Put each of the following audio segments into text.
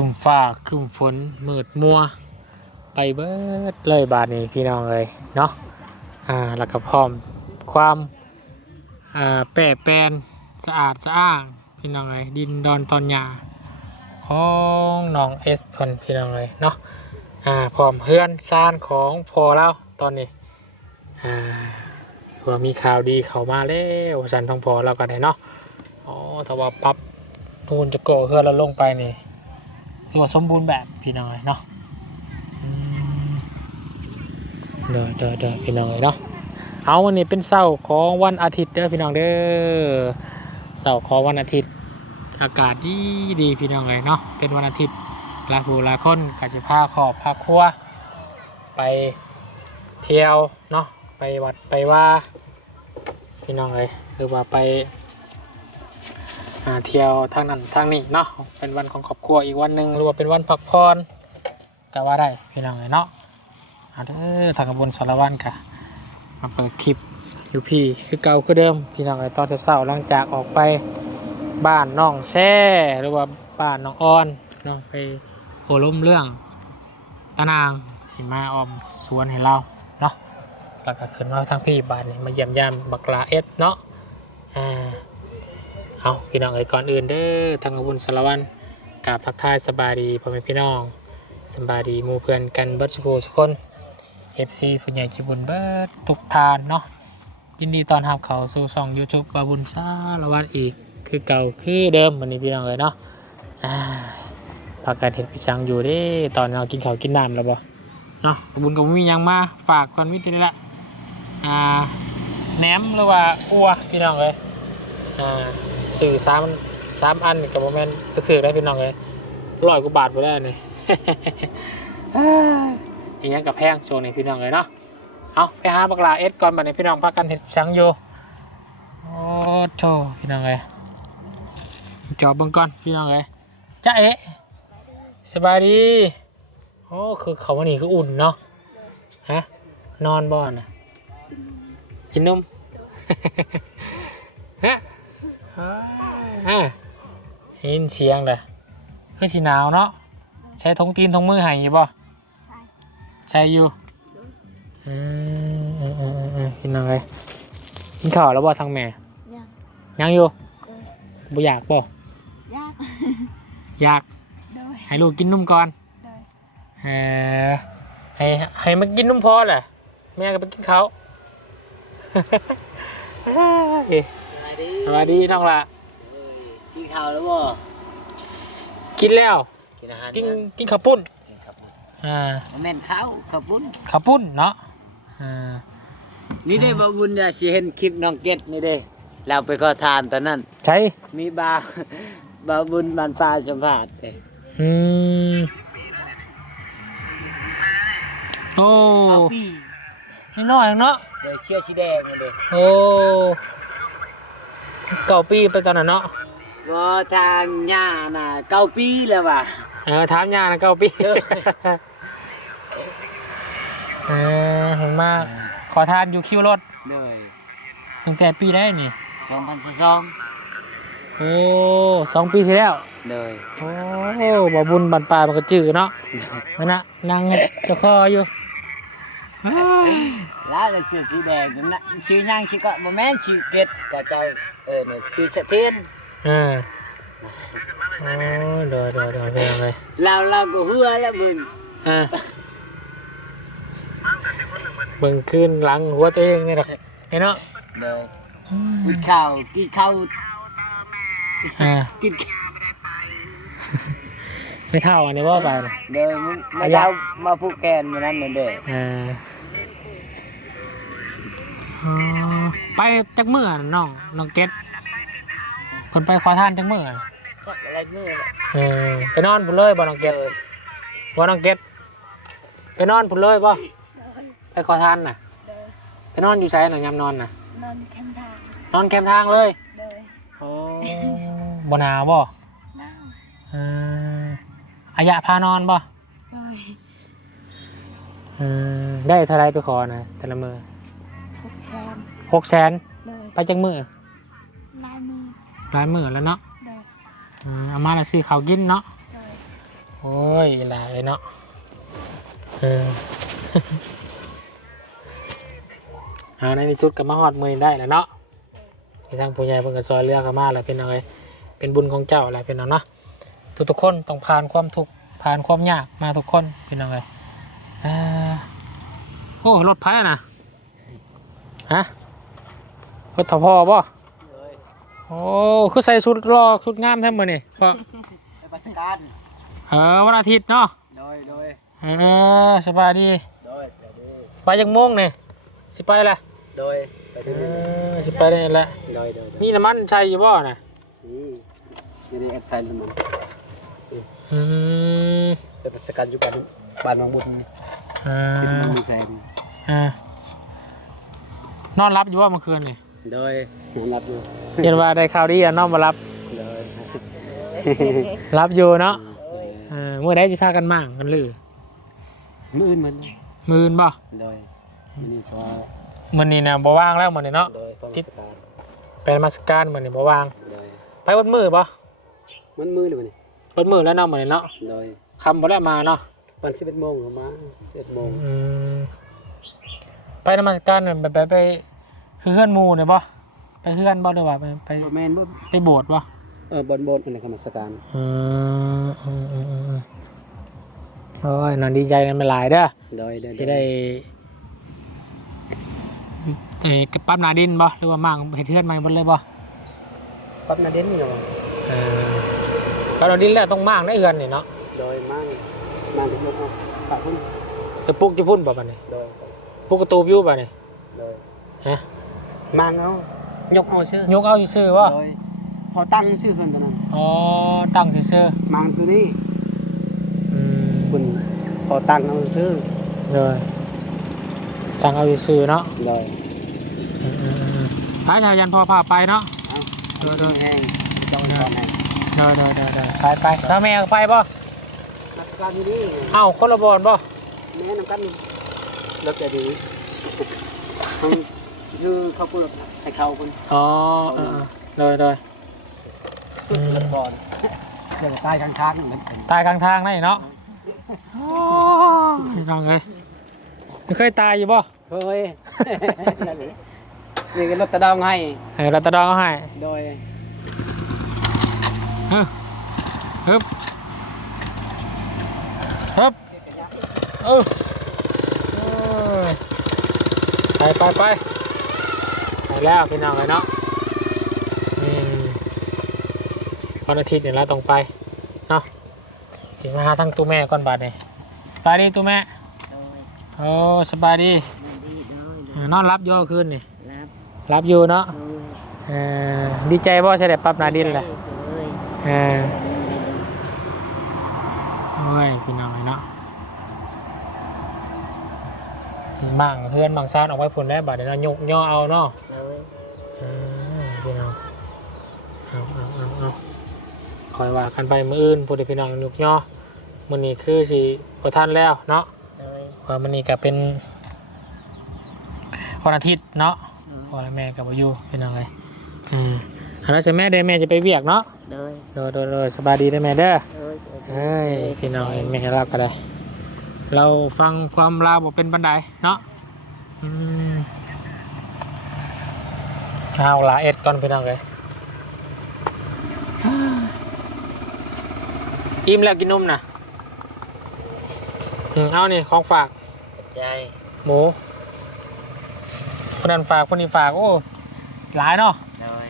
ึมฟ้าคึมฝนมืดมัว ไปเบิดเลยบาทนี้พี่น้องเลยเนาะอ่าแล้วก็พร้อมความอ่าแปะแปนสะอาดสะอ้างพี่น้องเลยดินดอนตอนหยาของน้องเอสพนพี่น้องเลยเนาะอ่าพร้อมเฮือนซานของพอแล้วตอนนี้อ่าเผื่อมีข่าวดีเข้ามาแล้วสันทองพอเราก็ได้เนาะอ๋อถ้าว่าปับนูนจะโกเฮือนเราลงไปนี่ ถือว่าสมบูรณ์แบบพี่น้องเลยเนาะเด้อเด้อเด้อพี่น้องเลยเนาะเอาวันนี้เป็นเสาร์ของวันอาทิตย์เด้อพี่น้องเด้อเสาร์ของวันอาทิตย์อากาศดีดีพี่น้องเลยเนาะเป็นวันอาทิตย์ลายผู้หลายคนกัจะพาขอบพาครัว ไปเที่ยวเนาะไปวัดไปว่าพี่น้องเลยหรือว่าไปาเที่ยวทางนั้นทางนี้เนาะเป็นวันของครอบครัวอีกวันหนึ่งหรือว่าเป็นวันพักผ่อนก็ว่าได้พี่น้องเลยเนาะเอาเด้อทางกระบวนสารวันค่ะมาเปิดคลิปอยู่พี่คือเก่าคือเดิมพี่น้องเลยตอนเช้าหลังจากออกไปบ้านน้องแช่หรือว่าบ้านน้องอ่อนน้องไปโอล้มเรื่องตะนางสิมาออมสวนให้เราเนาะแล้วก็ขึ้นมาทางพี่บ้านนี่มาเยี่ยมยามบักลาเอสเนาะอ่า เอาพี่น้องเอ้ยก่อนอื่นเด้อทางกระบวนสารวันกราบทักทายสบายดีพ่อแม่พี่น้องสบายดีมู่เพื่อนกันเบิร์ดสุโขสุกคน FC ผู้ใหญ่ใจบุญเบิร์ดทุกทานเนาะยินดีตอนรับเขาสู่ช่อง YouTube บาบุญซาละวันอีกคือเก่าคือเดิมวันนี้พี่น้องเลยเนาะอ่าพากันเห็นพี่ชังอยู่ด้ตอนเรากินข้าวกินน้ำแล้วบ่เนาะบาบุญก็บ่มียังมาฝากคนวิทย์นี่แหละอ่าแหนมหรือว่าอัวพี่น้องเลยอ่า สื่อสามสามอันกับโมเมนต์คือได้พี่น้องเลยร้อยกว่าบาทไปแล้วนี่อีกอย่างกับแพงช่วงนี้พี่น้องเลยเนาะเอาไปหาบักลาเอสก่อนบัดนี้พี่น้องพักกันเห็ดสังอยู่โอ้โธ่พี่น้องเลยจอบเบิ่งก่อนพี่น้องเลยจ้าเอ๊ะสบายดีโอ้คือเขาวันนี้คืออุ่นเนาะฮะนอนบ่อนะกินนม เห็นเสียงเลยคือสีหนาวเนาะใช้ทงตีนทงมือใหายอยู่บ่ใช่ใช่อยู่อืมอืมอืมอืมอืมกินอะไรกินข้าวแล้วบ่ทางแม่ยังยังอยู่เออบ่อยากบ่ยากอยากโดยให้ลูกกินนมก่อนโดยเออให้ให้มันกินนมพอแหละแม่ก็ไปกินข้าวเอ้ยสวัส ดีสวัสดีน้องละเอ้ยกินข้าวแล้วบ่กินแล้ว กินอาหารกินยังกินข้าวปุ้น กินข้าวปุ้นอ่าบ่แม่นข้าวข้าวปุ้นข้าวปุ้นเนาะ อ่า นี่ได้บ่บุญเนี่ยสิเห็นคลิปน้องเก็ตนี่เด้เราไปขอทานตอนนั้น ใช่มีบาบาบุญบานปลาสัมภาษณ์เด้อืม โอ้เอาปีนี่น้อยเนาะ เดี๋ยวเชื่อสีแดงนี่เด้โอ้ เก่าปีไปตอนนั้นเนาะบ่ทางย่าน่ะเก้าปีแล้วว่ะ เออถามยานะเก่าปีเออ เออเห็นมากขอทานอยู่คิวรถเด้อตั้งแต่ปีได้นี่ 2022โอ้สองปีที่แล้วเด้อโอ้บ่บุญบันปลายมันก็จืดเนาะนั่นน่ะนางเฮ็ดเจ้าคออยู่อ้าวแล้วแต่เสื้อสีแดงนั่นน่ะชื่อหยังสิก็บ่แม่นชื่อเก็ตก็เจ้า เออเนี่ยชื่อสะเทียนอ่าโอ้เดี๋ยวเดี๋ยวเดี๋ยวเดี๋ยวเลยเราเราก็หัวแล้วบุญอ่าเบิ่งขึ้นหลังหัวตัวเองนี่ดอกไอ้เนาะเด้อกินข้าวกินข้าวอ่ากินไม่เท่าอันนี้ว่าไปนะเด้อมึงมาเดามาผูกแขนมื้อนั้นนั่นเด้ออ่า อ๋อไปจักมือน่ะน้องน้องเก็ตคนไปขอทานจักมือน่ะอะไรมื้อน่ะเออไปนอนพุ่นเลยบ่น้องเก็ตบ่น้องเก็ตไปนอนพุ่นเลยบ่โดยไปขอทานน่ะโดยไปนอนอยู่ไสน่ะยามนอนน่ะ นอนแคมทางนอนแคมทางเลยโดยโอ้บ่หนาวบ่น้าวเอออายะพานอนบ่โดยเออได้เท่าไรไปขอนะแต่ละมือหกแสน หกแสนโดยไปจักมือลายมือหลายมือแล้วเนาะโดยเออเอามาแล้วซื้อข้าวกินเนาะ โดยโอ้ยหลายเนาะเออ เอาในที่สุดก็มาฮอดมือนี้ได้แล้วเนาะที่ทางผู้ใหญ่เพิ่นก็ซอยเรือกันมาแล้วเป็นเอาไงเป็นบุญของเจ้าแหละเป็นเอาเนาะทุกทุกๆคนต้องผ่านความทุกข์ผ่านความยากมาทุกคนเป็นเอาไงอ่าโอ้รถไฟอะนะฮะ รถทพอบ่เลยโอ้คือใส่ชุดรอชุดงามแท้มื้อนี่เพราะไปประสการเออวันอาทิตย์เนาะโดยโดยเออสบายดีโดยสวัสดีไปยังโมงนี่สิไปละโดยไปเอดูอสิไปได้ละโดยโดยมีน้ำมันใช้อยู่บ่น่ะนี่อยู่ในแอปไซน์มันอืมไปประสการอยู่บ้านบ้านบางบุญอ่าเป็นมันมีแซมอ่านอนรับอยู่ว่าเมื่อคืนนี่ โดยนอนรับอยู่เห็นว่าได้ข่าวดีอะนอนมารับโดยรับอยู่เนาะเออเมื่อใดสิพากันมั่งกันลือมืออื่นมันมื้ออื่นบ่โดยมันนี่เพราะว่ามื้อนี้น่ะบ่ว่างแล้วมื้อนี้เนาะโดยความทิศสการไปนมัสการมื้อนี้บ่ว่าง โดยไปวันมื้อบ่มันมือเลยมันนี่วันมื้อแล้วเนาะมื้อนี้เนาะโดยคำบ่ได้มาเนาะวันสิบเอ็ดโมงประมาณสิบเอ็ดโมงอืมไปนมัสการนั่นไปไปไป คือเฮือนหมู่เนี่ยบ่ไปเฮือนบ่หรือว่าไปไปบ่แม่นบ่ไปโบสถ์บ่เออบนบนอะไรคำสการอืมอืมอืมอืมอืมโอ้ยนอนดีใจกันไปหลายเด้อโดยโดยที่ได้เอ้กระปั๊บหนาดินบ่หรือว่ามั่งเฮ็ดเทือนใหม่บ่เลยบ่ปั๊บนาเด่นเนาะเออปั๊บหนาดินแล้วต้องมั่งได้เฮือนนี่เนาะโดยมั่งมั่งทุกลูกเนาะฝากคุณไปปลูกจะพุ่นบ่บัดนี้โดยปลูกกระตูบอยู่บ่นี่โดยฮะ มั่งเอายกเอาชื่อยกเอาซื่อๆบ่โดยพอตั้งชื่อเพิ่นตอนนั้นอ๋อตั้งซื่อมั่งตัวนี้ๆอืมคุณพอตั้งเอาชื่อเลยตั้งเอาซื่อๆเนาะโดยอืมๆๆไปชาวยันพอพาไปเนาะ เอาโดยแห้งต้องก่อนนะเดินเดินเดินไปไปถ้าแม่ก็ไปบ่ราชการที่นี่เอ้าคนละบอลบ่แม่นำกันรับจะดีต้อง คือเขาเปิดให้เขาเพิ่นอ๋อเออเดินเดินรับก่อนเดี๋ยวใต้ข้างๆนั่นเป็นตายกลางทางได้เนาะน้องเอ้ยไม่เคยตายอยู่บ่เฮ้ยนี่ก็รถตะดองให้เออรัตดองเอาให้โดยเฮ้ยฮึบฮึบเออเออไปไปไปไป แล้วพี่น้องเลยเนาะอืมวันอาทิตย์เนี่ยเราต้องไปเนาะถึงมาหาทั้งตู้แม่ก่อนบาดนี่สบายดีตู้แม่โอ้สบายดีเออนอนรับอยู่เอาคืนนี่รับรับอยู่เนาะโอ้ยเออดีใจบ่ใช่ได้ปรับหนาดินแหละเอ้ยเออโอ้ยพี่น้องเลยเนาะบางเพื่อนบางซานออกไว้ผลแล้วบาดเดี๋ยวเรายกย่อเอาเนาะ เอาเอาเอาเอาคอยว่ากันไปมืออื่นพูดให้พี่น้องยกย่อมือนี้คือสิประท่านแล้วเนาะเอ้ยเพราะมันนี้ก็เป็นวันอาทิตย์เนาะพ่อและแม่กับอยู่พี่น้องเลยอืมแล้วจะแม่ได้แม่จะไปเวียกเนาะเอ้ยโดยโดยโดยสบายดีได้แม่เด้อเอ้ยเฮ้ยพี่น้องเองไม่ให้เราก็ได้ เราฟังความลาวบ่เป็นบันไดเนาะอืมเอาลาเอ็ดก่อนพี่น้องเลย อิ่มแล้วกินนมนะอืมเอานี่ของฝาก ขอบใจหมูคนนั้นฝากคนนี้ฝาก โอ้ หลายเนาะเอ้ย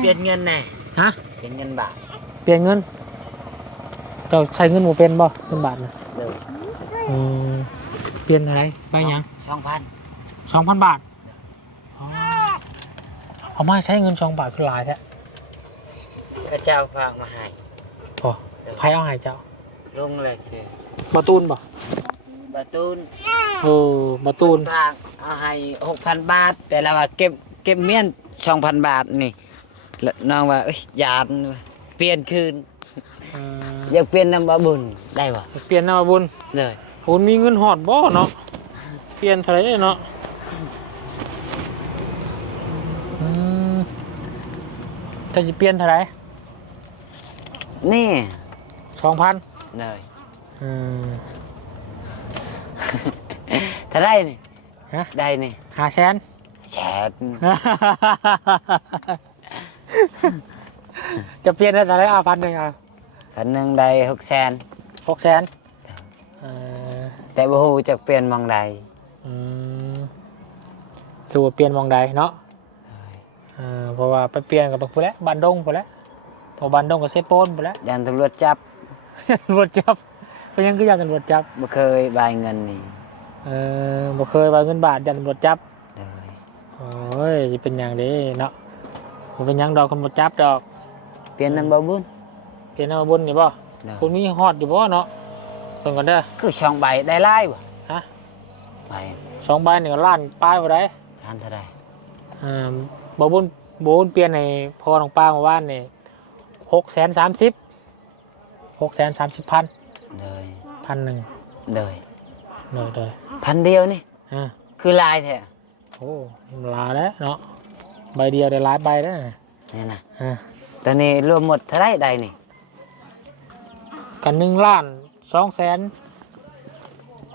เปลี่ยนเงินแน่ฮะ เปลี่ยนเงินบาทเปลี่ยนเงินเจ้าใช้เงินหมูเป็นบ่เงินบาทนะเด้ออืมเปลี่ยนอะไรใบหยังสองพันสองพันบาทอ๋อเอามาใช้เงินสองบาทคือหลายแท้พ ระเจ้าฝากมาให้โอ้ไพ่เอาให้เจ้าลงเลยสิบาตูนบ่บาตูนเออบาตูนฝากเอาให้หกพันบาท แต่เราว่าเก็บเก็บเมียนสองพันบาทนี่แล้วน้องว่าเอ้ยหยาดเปลี่ยนคืนเอ่ออยากเปลี่ยนน้ำบะบุญได้บ่เปลี่ยนนะมาบุญเลยโอ้มีเงินหอดบ่เนาะเปลี่ยนเท่าไหรเนาะอืมจะจะเปลี่ยนเท่าไหร นี่สองพันเลยอืมถ้าได้นี่ฮะได้นี่หาแสนแชทจะเปลี่ยนได้แต่ละอาพันหนึ่งอะพันหนึ่งได้หกแสนหกแสนเออแต่บ่ฮู้จะเปลี่ยนหมองใดอืมถือว่าเปลี่ยนหมองใดเนาะเออเพราะว่าไปเปลี่ยนกับพวกแล้วบันดงพวกแล้ว พอบันดงกับเซโปนพวกแล้วยันตำรวจจับตำรวจจับเป็นยังคือยันตำรวจจับบ่เคยบายเงินนี่เออบ่เคยว่าเงินบาทยันตำรวจจับเลยโอ้ยจะเป็นอย่างเด้เนาะบ่เป็นหยังดอกตำรวจจับดอก เปลี่ยนนำบ่บุญเปลี่ยนเอาบนนี่บ่เลยคุณมีฮอดอยู่บ่เนาะเพิ่นก่อนเด้อคือช่องใบได้หลายบ่ฮะใบสองใบนี่ก็ล้านป้ายบ่ได้ร้านเท่าใดอ่าบ่บุญบ่บุญเปลี่ยนให้พ่อของป้าเมื่อวานนี่ 630 630พันเลย พันหนึ่งเลยเลยเลยพันเดียวนี่ อ่าคือหลายแท้โอ้ลาแล้วเนาะใบเดียวได้หลายใบแล้วนะนี่นะอ่าตอนนี้รวมหมดเท่าไรได้นี่กันหนึ่งล้านสองแสน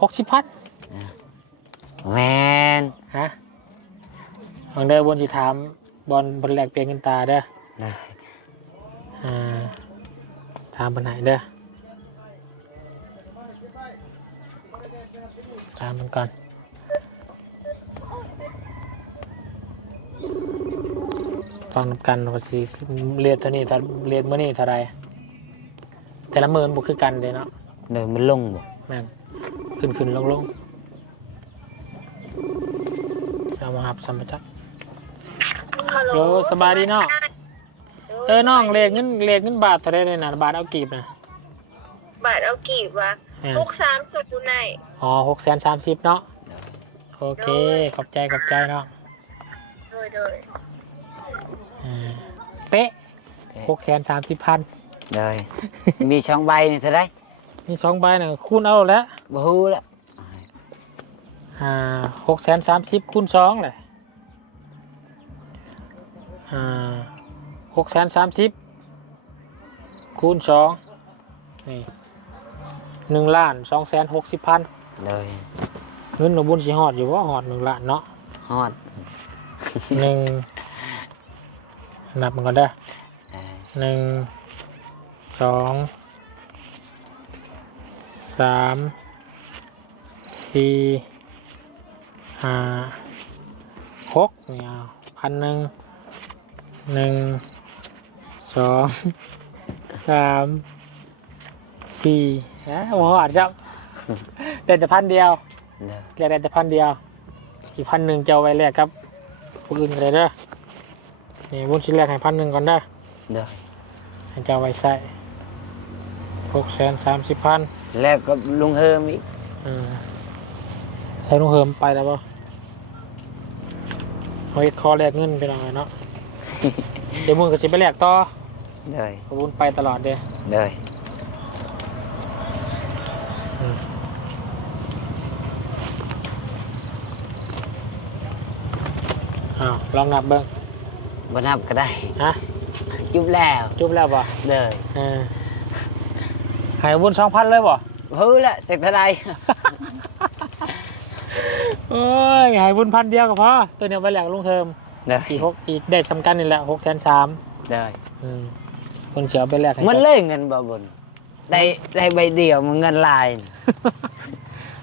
หกสิบพันแมนฮะบางเด้อบนสิถามบอลบอลแหลกเปลี่ยนเงินตาเด้อ เลย อ่าถามปัญหาเด้อถามมันก่อนฟังนำกันว่าสิเรียนเท่านี้ถ้าเรียนเมื่อนี้เท่าไรแต่ละหมื่นบุคือกันเลยเนาะเลยมันลงบ่แม่นขึ้นขึ้นลงลงเรามาหับสัมปชัญญะโอ้สบายดีเนาะ เออน้องเลขเงินเลขเงินบาทเท่าไรเลยนะบาทเอากีบนะบาทเอากี่วะแม่นหกสามศูนย์ไหนอ๋อหกแสนสามสิบเนาะโอเคขอบใจขอบใจเนาะโดยโดยอ่าเป๊ะหกแสนสามสิบพันเลยมีช่องใบนี่เท่าไรนี่สองใบน่ะคูณเอาแล้วบ่ฮู้ละอ่าหกแสนสามสิบคูณสองเลยอ่าห กแสนสามสิบคูณสองนี่หนึ่งล้านสองแสนหกสิบพันเลยเงินหนูบุญสิหอดอยู่ว่าหอดหนึ่งล้านเนาะฮอดหนึ่งนับมันก็ได้อเออหนึ่งสองสามสี่ห้าหกเนี่ยเอาพันหนึ่งหนึ่ง สองสามสี่ฮะโอ้โหอาจจะได้แต่พันเดียวเลยเรียกได้แต่พันเดียว อีกพันหนึ่งจะเอาไว้แลกครับผู้อื่นก็เลยเด้อนี่บุญชิ้นแรกให้พันหนึ่งก่อนเด้อเลยให้เจ้าไว้ใส่หกแสนสามสิบพันแล้วก็ลุงเฮิมอีกอืมให้ลุงเฮิมไปแล้วป่ะเอาเอ็ดคอแลกเงินไปหน่อยเนาะเดี๋ยวมึงก็สิไปแลกต่อ เลยขบุญไปตลอดเด้อเลยอ้าวลองนับเบิ้งบ่นับก็ได้ฮะจุบแล้วจุบแล้วป่ะเลยเออใหายบุญสองพันเลยป่ะฮู้ละจากเท่าไรโอ้ยใหายบุญพันเดียวก็พอตัวเนี้ยไปแลกลุงเฮิมเลยอีกหกอีกได้สำคัญนี่แหละหกแสนสามเลยอืม คนเสียไปแลกให้มันจ้าเลยเงินบ่บุญได้ได้ใบเดียวมันเงินลายน่ะ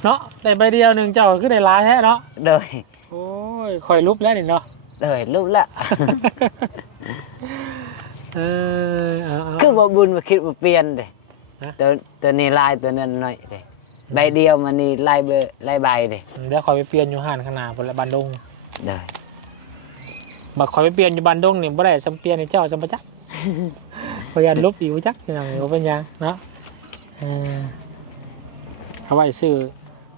เนาะได้ใบเดียวหนึ่งเจ้าก็คือได้หลายแท้เนาะเลยโอ้ยคอยรูปแล้วนี่เนาะเลยรูปละ เออเอาเอาคือบ่บุญมาคิดว่าเปลี่ยนเด้ฮะ ตัวตัวนี้ลายตัวนั้นน้อยเด้ใบเดียวมันนี่ลายเบอร์ลายใบเด้เดี๋ยวคอยไปเปลี่ยนอยู่ห้านขางหนาดบนละบันดงเลยบักคอยไปเปลี่ยนอยู่บันดงนี่บ่ได้สำเปลี่ยนให้เจ้าสำปะจักพ ยานลบอีกบ่จักอย่างนี้บ่เป็นหยังเนาะเออเอาไว้ซื้อ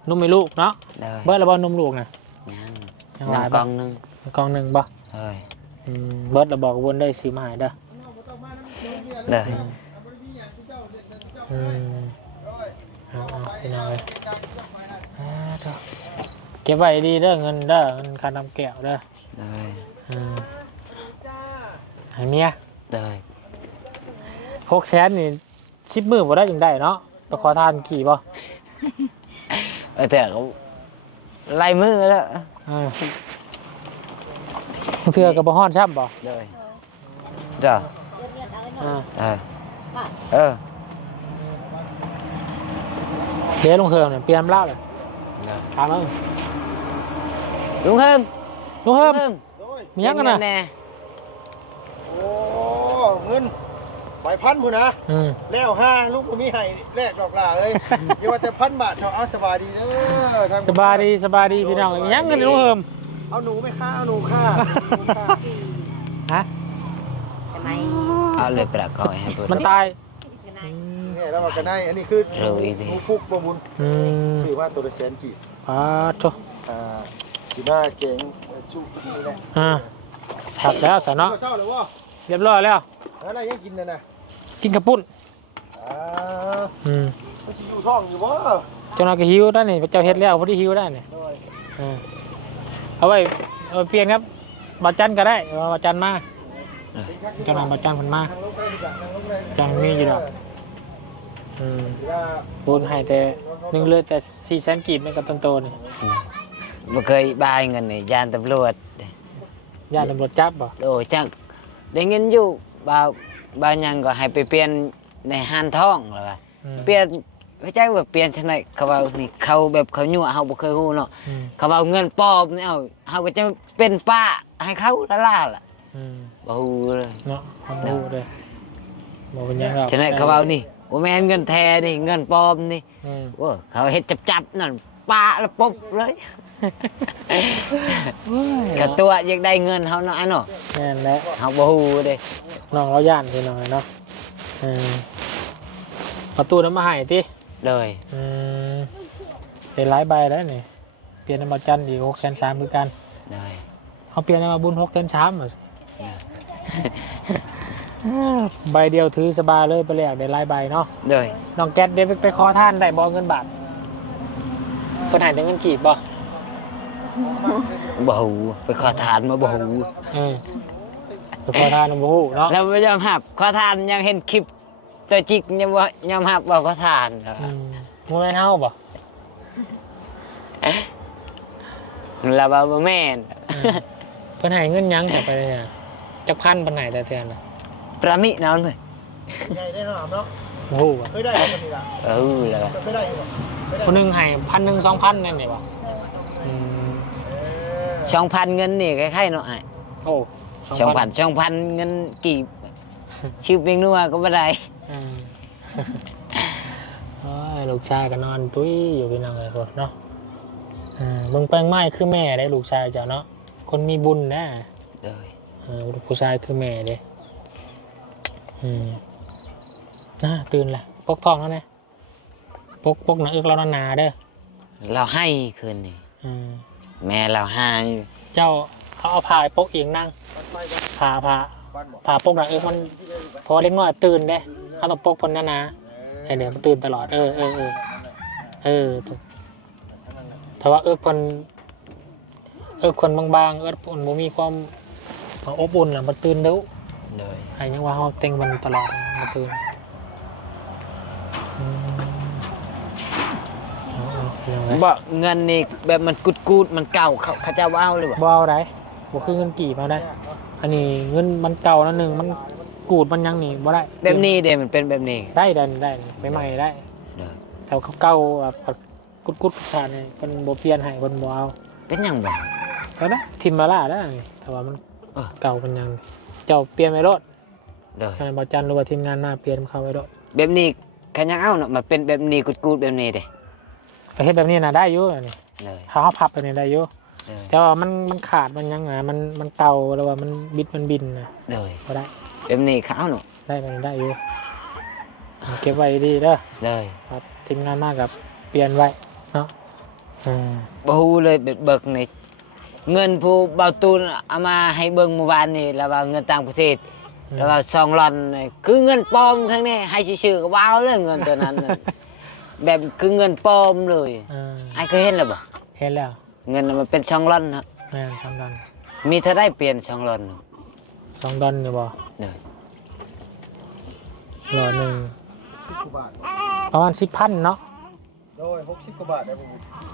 นุ่มให้ลูกเนาะ เลยเบิดละบ่นุ่มลูกน่ะยังยังหหนึ่ลายงกบ่องหนึงกล่องหนึงบ่เลยอืมเบิดละบอกวนได้ซื้อมาให้เด้อเลยอืมเอาเอาพี่น้องเลยอ่าเด้อเก็บไว้ดีเด้อเงินเด้อเงินค่าน้ำแก้วเด้อเลยอืมให้เมียเลย หกแสนนี่ชิปมือบ่ได้ยังได้เนาะไปขอทานขี่บ่เออแต่เขาไล่มือแล้วอ่าเทื่อกับบ่ฮ้อนช้ำบ่เลยเด้ออ่าเออเออเดี๋ยวลงเฮิมเนี่ยเปลี่ยนเหล้าเลยถามเอิ้งลุงเฮิมลุงเฮิมลุงโอ้ยมีหยังกันน่ะแน่โอ้เงิน ใบพันพุ่นนะอืมแล้วห้าลูกบ่มีให้แลกดอกลาเอ้ยอย่าว่าแต่พันบาทเถอะเอาสบายดีเด้อทางสบายดีสบายดีพี่น้องยังกันลุงเฮิมเอาหนูไหม่ค่าเอาหนูค่าหนูค่าฮะเอาเลยประกอยให้เพิ่นมันตายเนี่ยแล้วมากันได้อันนี้คือโรยดิ หนูพุกบ่บุญอืมซื้อมาตัวละแสนกีบปาดโถอ่าสิมาเก่งเอ่อจุสีนี่แหละอ่าถักแล้วสะเนาะเศร้าเลยว่า เรียบร้อยแล้ว แล้วอะไรยังกินน่ะนะกินกระปุ้นอ่าอืมมันสิอยู่ท้องอยู่บ่เจ้าน้อยก็หิวได้นี่เจ้าเฮ็ดแล้วพอดีหิวได้นี่โอ้ยอ่าเอาไว้เอาไปเปลี่ยนครับบาจันก็ได้เอาบาจันมาเจ้าน้อยบาจันเพิ่นมา ทางลงไปดีกว่าทางลงไปจังมีอยู่ดอก อืมเวลาปูนให้แต่หนึ่งเลือดแต่สี่แสนกีบนี่ก็ต้นโตนี่บ่เคยบายเงินนี่ยานตำรวจญาติตำรวจจับบ่โอ้จัง ได้เงินอยู่บ่าวบ่าวหยังก็ให้ไปเปลี่ยนในห้านทองแล้วว่าอืมเปลี่ยนไม่ใช่ว่าเปลี่ยนจังไดเขาว่านี่เขาแบบเขายั่วเฮาบ่เคยฮู้เนาะอืมเขาว่าเงินปลอมนี่เอาเฮาก็จะเป็นป้าให้เขาละล่าล่ะอืมบ่ฮู้เลยเนาะความรู้เลยบ่เป็นหยังหรอกฉะนั้นเขาว่านี่บ่แม่นเงินแท้นี่เงินปลอมนี่ อืม โอ้เขาเฮ็ดจับๆนั่น ป้าแล้วปบเลยกะตัวอยากได้เงินเฮาเนาะอันเนาะแม่นแหละเฮาบ่ฮู้เด้น้องเราย่านพี่น้องเนาะอืมประตูน้ำมาให้ติเลยอืมเป็นหลายใบแล้วนี่เปลี่ยนน้ำมาจันอีกหกแสนสามคือกันเลยเขาเปลี่ยนมาบุญหกแสนสามใบเดียวถือสบายเลยไปแลกได้หลายใบเนาะเลยน้องแก๊สเดี๋ยวไปไปขอท่านได้บอเงินบาท เพิ่นให้แต่เงินกีบบ่บ่ฮู้ไปขอทานมาบ่ฮู้เออไปขอท่านบ่ฮู้เนาะแล้วบ่ยอมรับขอทานยังเห็นคลิปตัวจิกยังบ่ยอมรับว่าขอทานอืมบ่แม่นเฮาบ่แล้วว่าบ่แม่นเพิ่นให้เงินหยังจะไปเนี่ยจักพันปานไหนแต่เทื่อน่ะประมินอนเลยใหญ่ได้เนาะเนาะ บ่ฮู้บ่เคยได้บ่คนนี้ล่ะเออแล้วเคยได้อยู่บ่เคยได้คนหนึงให้พันหนึ่งสองพันนั่นนี่บ่อืมเออช่องพันเงินนี่คล้ายๆเนาะไอ้โอ้ช่องพันช่องพันเงินกี่ชื่อเพียงนัวก็บ่ได้อืมโอ้ยลูกชายก็นอนตุ้ยอยู่พี่น้องเลยคนเนาะอ่าเบิ่งแป้งไม้คือแม่ได้ลูกชายเจ้าเนาะคนมีบุญนะเลยเออผู้ชายคือแม่เด้อืม น่าตื่นละปกทองแล้วนะปกปกหนังอึกเราหนาๆเด้อเราให้คืนนี่อืมแม่เราให้เจ้าเขาเอาผ้าไปปกเองนั่งมันไปกันผ้าผ้าบ้านบ่ผ้าปกหนังอึกมันพอเล็กน้อยตื่นเด้เขาต้องปกคนหนาๆไอเดี๋ยวมันตื่นตลอดเออเออเออเออถูกแต่ว่าเอิกคนเอิกคนบางๆเอิกคนบ่มีความอบอุ่นอะมันตื่นเร็วเลยไอ้ยังว่าเขาเต็งมันตลอดมาตื่นอืมเอาเอาเอาไว้ บ่เงินนี่แบบมันกุดกูดๆมันเก่าเขาเขาจะว่าเอาเลยบ่บ่เอาได้บ่คือเงินกี่มาได้ อันนี้เงินมันเก่าแล้วหนึ่งมันกูดมันยังนี่บ่ได้แบบนี้เด้มันเป็นแบบนี้ได้ได้ได้ไปใหม่ได้เลยแต่เขาเก่าแบบกุดกุดๆขาดนี่มันบ่เปลี่ยนให้มันบ่เอาเป็นหยังบ่ แล้วนะทิมมาล่าได้แต่ว่ามันเออ เก่ามันยัง เจ้าเปลี่ยนไปรถเลยทางบ่จันหรือว่าทีมงานมาเปลี่ยนเข้าไปรถแบบนี้ เขายังเอาเนาะมันเป็นแบบนี้กุดกูดๆแบบนี้เด้ประเทศแบบนี้น่ะได้อยู่อันนี้เลยเขาเอาพับแบบนี้ได้อยู่เลยแต่ว่ามันมันขาดมันยังไงมันมันเก่าแล้วว่ามันบิดมันบินนะเลยก็ได้แบบนี้เขาเอาเนาะได้มันได้อยู่เก็บไว้ดีเด้อเลยครับทีมงานมากกับเปลี่ยนไว้เนาะอืมบ่ฮู้เลยแบบเบิกนี่เงินผู้เบาตูนเอามาให้เบิ่งเมื่อวานนี่แล้วว่าเงินต่างประเทศ แล้วว่าซองลอนนี่คือเงินปลอมครั้งนี้ให้ชื่อๆก็ว้าวเลยเงินตัวนั้นน่ะแบบคือเงินปลอมเลยอ่าไอ้เคยเห็นแล้วบ่เห็นแล้วเงินน่ะมันเป็นซองลอนนะแม่นสองดอนมีเท่าได้เปลี่ยนซองลอนสองดอนเนี่ยบ่เลยหล่อหนึ่งสิบกว่าบาทประมาณสิบพันเนาะโดยหกสิบกว่าบาทได้ผม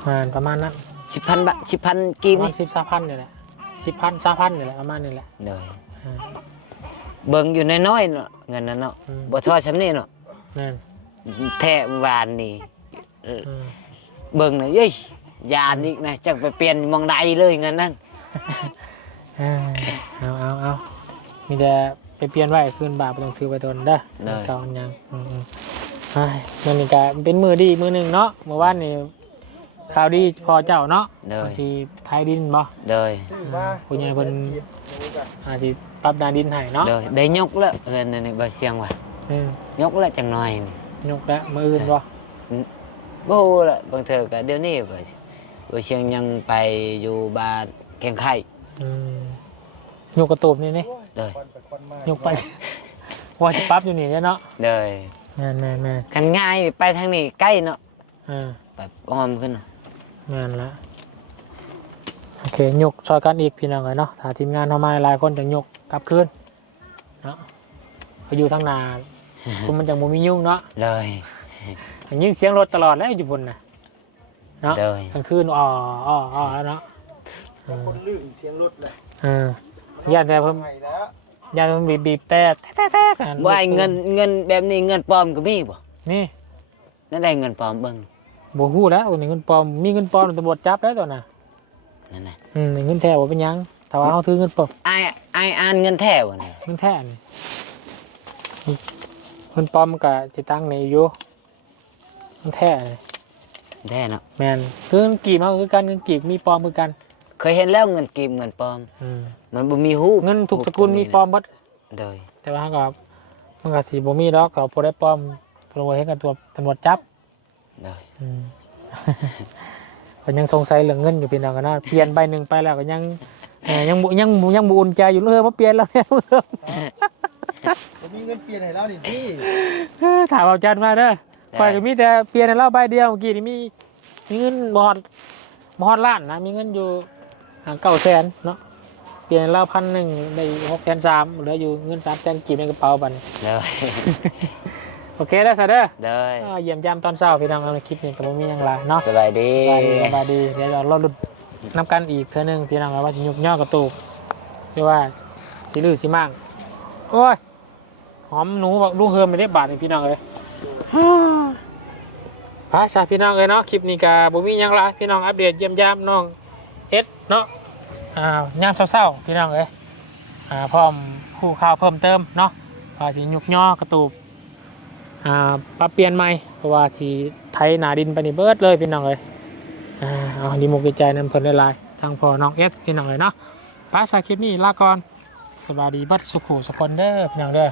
อ่าประมาณนั้นสิบพันบาทสิบพันปกีบระมาณนี่สิบสามพันนี่แหละสิบพันสามพันนี่แหละประมาณนี้แหละโดยอ่า เบิ่งอยู่น้อยๆเนาะเงินนั้นเนาะอืม บ่ทอดซำนี้เนาะแม่นแท้เมื่อวานนี่เอออืมเบิ่งน่ะเย้ยยานอีกนะจักไปเปลี่ยนหมองใดเลยเงินนั้นอ่าเอาเอาเอามีแต่ไปเปลี่ยนไว้คืนบาทบ่ต้องซื้อไปโดนเด้อได้เก่าอันยังอืมๆไอ้มื่อนี้ก็เป็นมือดีมือหนึ่งเนาะเมื่อวานนี่ ข่าวดีพอเจ้าเนาะโดยที่ไทยดินบ่ โดยซื้อมาคุณยายเพิ่น อาจสิปรับดานดินให้เนาะโดยได้ยกแล้วเงินนั่นนี่บ่เสียงว่ะอืมยกแล้วจังน้อยนี่ยกแล้วมืออื่นบ่บ่ฮู้ละบางเทื่อก็เดี๋ยวนี้บ่บ่เสียงยังไปอยู่บ้านแข่งไข่อืมยกกระตูบนี่นี่โดยควันไปควันมายกไปว่าจะปรั๊บอยู่นี่เนาะโดยแม่นแม่นแม่นคันง่ายไปทางนี้ใกล้เนาะอ่า แบบอ้อมขึ้นเนาะ แม่นละโอเคยกซอยกันอีกพี่น้องเลยเนาะถ้าทีมงานเข้ามาหลายคนจะยกกลับคืนเนาะไปอยู่ทางนาคุณมันจังบ่มียุ่งเนาะโดยอย่างยิ่งเสียงรถตลอดแล้วอยู่บนน่ะเนาะโดยกลางคืนอ๋ออ๋ออ๋อแล้วเนาะเออคนลื่นเสียงรถเลยเออญาติแต่เพิ่มไงแล้วญาติเพิ่มบีบบีบแต่แต่แต่กันบ่ไอ้เงินเงินแบบนี้เงินปลอมก็มีบ่นี่นั่นได้เงินปลอมเบิ่ง บ่ฮู้แล้วตัวนี้เงินปลอมมีเงินปลอมตำรวจจับแล้วตัวน่ะนั่นน่ะอืมเงินแท้บ่เป็นหยังถ้าว่าเฮาถือเงินปลอมไอ้ไอ้อ่านเงินแท้บ่เนี่ยเงินแท้นี่เงินปลอมมันก็สิตั้งในอยู่เงินแท้นี่แท้เนาะแม่นคือเงินกีบเฮาคือกันเงินกีบมีปลอมคือกัน เคยเห็นแล้วเงินกีบเงินปลอม อืมมันบ่มีฮูปเงินทุกสกุลมีปลอมหมดโดยแต่ว่าก็มันก็สิบ่มีดอกเขาบ่ได้ปลอมตำรวจเห็นกับตัวตำรวจจับ โดยอืม ก็ยังสงสัยเรื่องเงินอยู่พี่น้องกันเนาะเปลี่ยนใบหนึ่งไปแล้วก็ยังเอ่อยังบ่ยังบ่ยังบูนใจอยู่เลยมาเปลี่ยนแล้วเนี่ยผมมีเงินเปลี่ยนให้แล้วนี่นี่เอ้อถามเอาจันมาเด้อข่อยก็มีแต่เปลี่ยนให้เราใบเดียวเมื่อกี้นี่มีมีเงินบฮอดบฮอดล้านนะมีเงินอยู่เก้าแสนเนาะเปลี่ยนให้เราพันหนึ่งได้หกแสนสามเหลืออยู่เงินสามแสนกีบในกระเป๋าบัดน โดย โอเคได้อซะเด้อโดยอ่าเยี่ยมยามตอนเช้าพี่น้องเอาในคลิปนี้ก็บ่มีหยังหลายเนาะสบายดี สบายดีสบายดีเดี๋ยวเราลุ้นนับกันอีกเท่านึงพี่น้องว่าจะยุกย่อกระตูกหรือว่าสิลือสิมั่งโอ้ยหอมหนูบอกลูกเฮิมไม่ได้บาทนี่พี่น้องเลยพระชาพี่น้องเลยเนาะคลิปนี้กาบ่มีหยังละพี่น้องอัปเดตเยี่ยมยามน้องเอสเนาะอ่างานเศร้าๆพี่น้องเลยอ่าพร้อมคู่ข่าวเพิ่มเติมเนาะว่าสิยุกย่อกระตูก อ่าปรับเปลี่ยนใหม่เพราะว่าสิไถหนาดินไปนี่เบิดเลยพี่น้องเลยอ่าเอาดีมุกดีใจนำผลลายทางพอน้องเอสพี่น้องเลยเนาะป้าชาคลิปนี้ลาก่อนสวัสดีบัดสุขุสุคนเด้อพี่น้องเด้อ